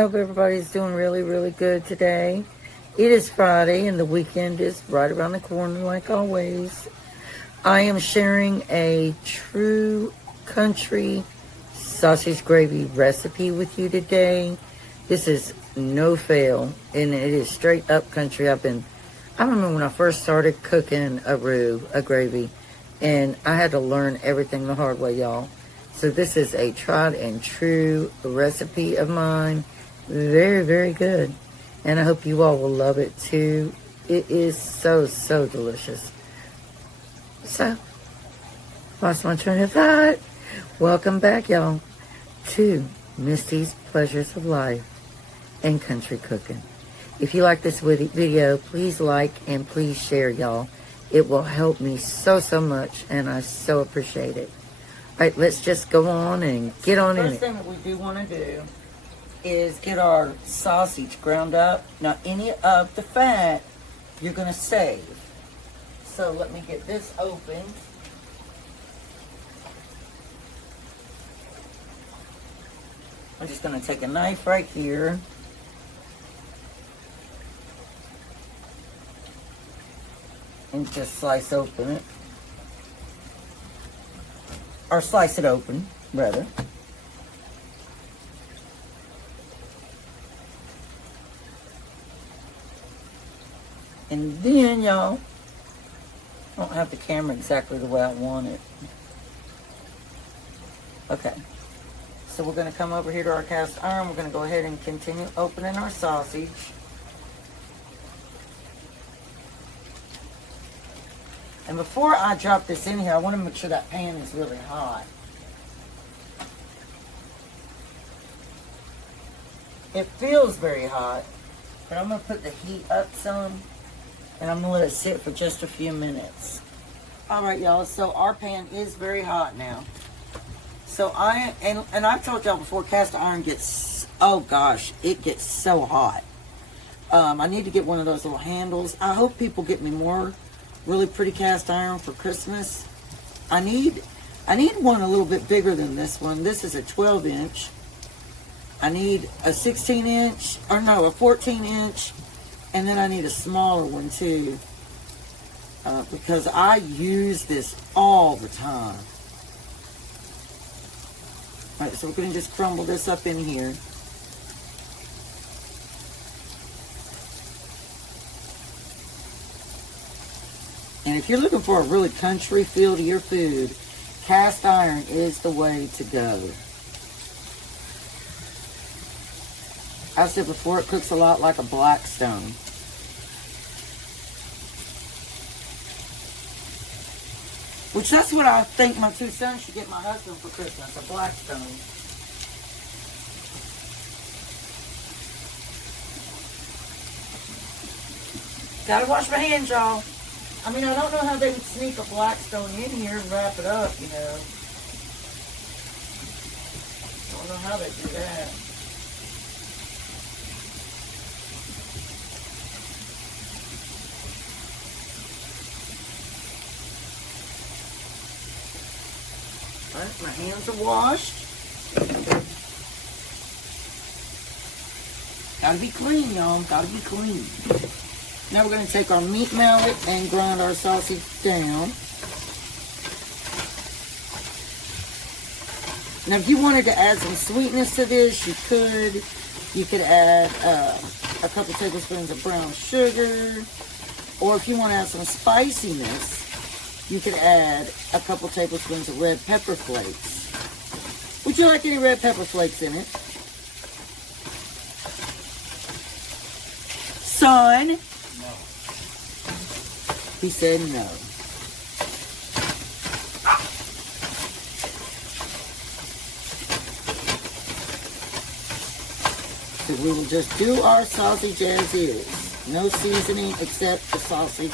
hope everybody's doing really, really good today. It is Friday and the weekend is right around the corner like always. I am sharing a true country sausage gravy recipe with you today. This is no fail and it is straight up country. I remember when I first started cooking a gravy, and I had to learn everything the hard way, y'all. So this is a tried and true recipe of mine. Very, very good. And I hope you all will love it too. It is so, so delicious. So, lost my train of thought. Welcome back, y'all, to Misty's Pleasures of Life and Country Cooking. If you like this video, please like and please share, y'all. It will help me so, so much, and I so appreciate it. All right, let's just go on and get on in it. First thing that we do want to do is get our sausage ground up. Now, any of the fat you're going to save. So let me get this open. I'm just going to take a knife right here. And just slice open it. Or slice it open, rather. And then, y'all, I don't have the camera exactly the way I want it. Okay. So we're going to come over here to our cast iron. We're going to go ahead and continue opening our sausage. And before I drop this in here, I want to make sure that pan is really hot. It feels very hot, but I'm going to put the heat up some, and I'm going to let it sit for just a few minutes. All right, y'all, so our pan is very hot now. So and I've told y'all before, cast iron gets, oh gosh, it gets so hot. I need to get one of those little handles. I hope people get me more really pretty cast iron for Christmas. I need one a little bit bigger than this one. This is a 12-inch. I need a 16-inch, or no, a 14-inch, and then I need a smaller one too, because I use this all the time. All right, so we're going to just crumble this up in here. And if you're looking for a really country feel to your food, cast iron is the way to go. I said before, it cooks a lot like a Blackstone. Which that's what I think my two sons should get my husband for Christmas, a Blackstone. Gotta wash my hands, y'all. I mean, I don't know how they would sneak a Blackstone in here and wrap it up, you know. I don't know how they do that. All right, my hands are washed. Gotta be clean, y'all. Gotta be clean. Now we're going to take our meat mallet and grind our sausage down. Now if you wanted to add some sweetness to this, you could. You could add a couple tablespoons of brown sugar. Or if you want to add some spiciness, you could add a couple tablespoons of red pepper flakes. Would you like any red pepper flakes in it? Son? He said no. So we will just do our sausage as is. No seasoning except the sausage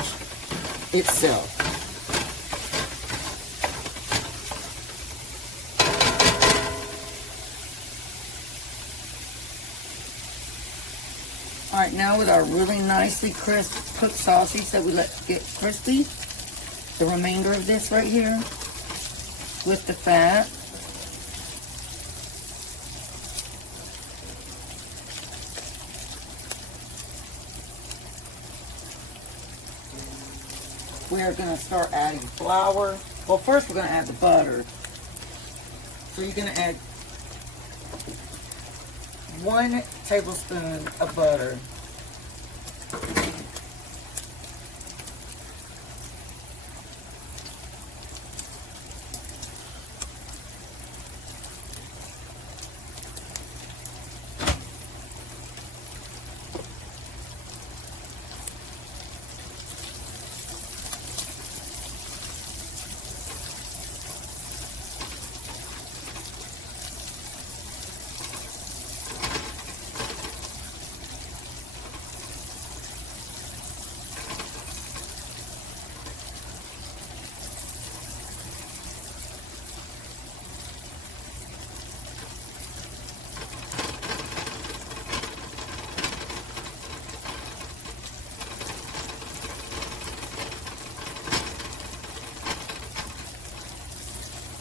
itself. All right, now with our really nicely crisp cooked sausage that we let get crispy, the remainder of this right here with the fat. we are going to start adding flour. Well, first we're going to add the butter. So you're going to add 1 tablespoon of butter.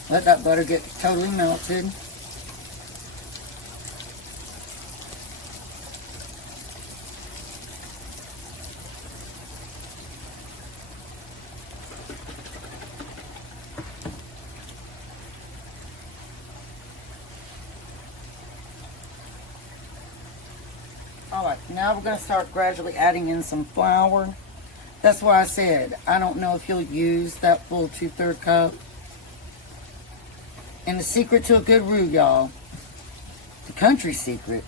Let that butter get totally melted. Alright, now we're going to start gradually adding in some flour. That's why I said, I don't know if you'll use that full 2/3 cup. And the secret to a good roux, y'all, the country secret,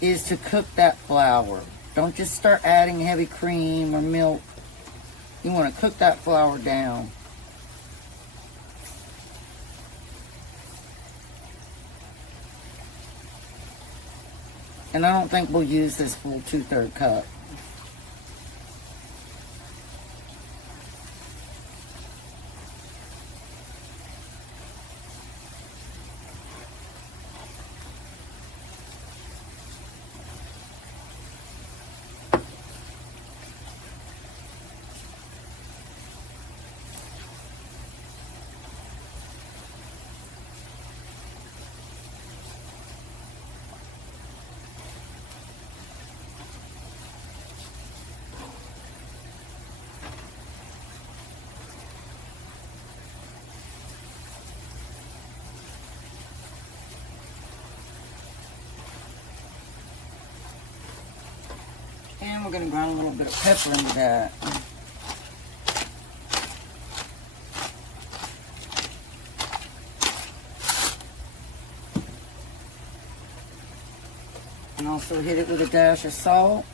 is to cook that flour. Don't just start adding heavy cream or milk. You want to cook that flour down. And I don't think we'll use this full 2/3 cup. And we're going to grind a little bit of pepper into that. And also hit it with a dash of salt.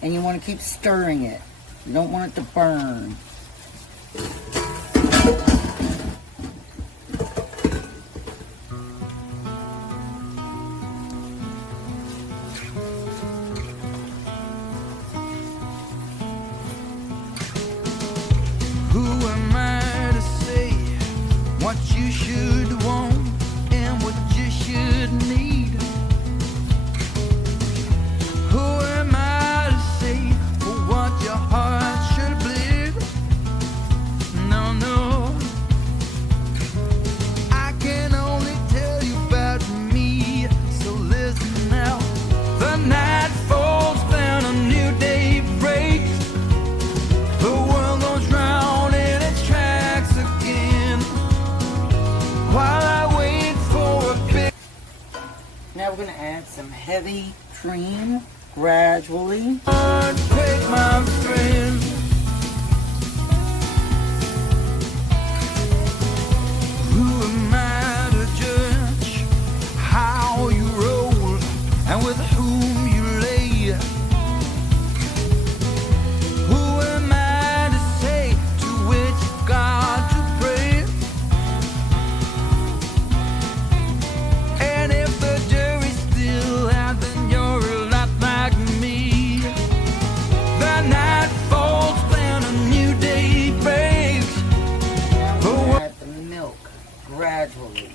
And you want to keep stirring it. You don't want it to burn. Who am I to say what you should want and what you should need? Who am I to say what your heart should bleed? No, no, I can only tell you about me, so listen now. The night falls down, a new day breaks. The world goes round in its tracks again, while I wait for a big... Now we're going to add some heavy cream gradually. Take my friend. Who am I to judge how you roll and with whom you lay? Who am I to say to which God to pray? And if the jury's still out, then you're a lot like me. The night falls down, a new day breaks. Add the milk gradually.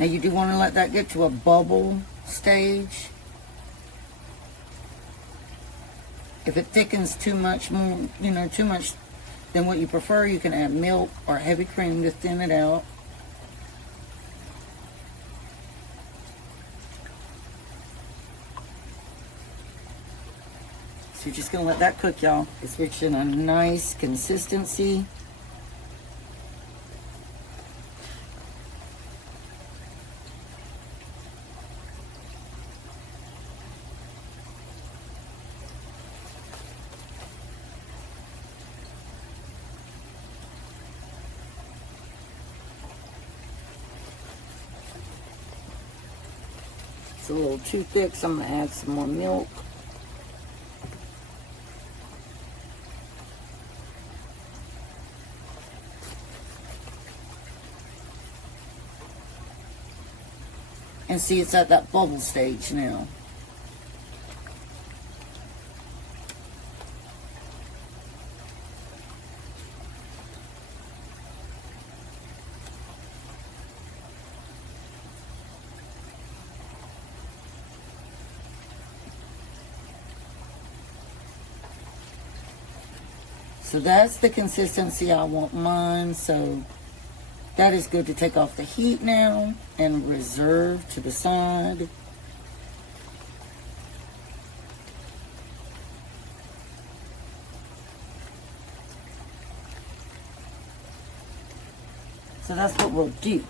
Now you do want to let that get to a bubble stage. If it thickens too much more, too much than what you prefer, you can add milk or heavy cream to thin it out. So you're just going to let that cook, y'all. It's reaching a nice consistency. It's a little too thick, so I'm going to add some more milk. And see, it's at that bubble stage now. So that's the consistency I want mine. So that is good to take off the heat now and reserve to the side. So that's what we'll do.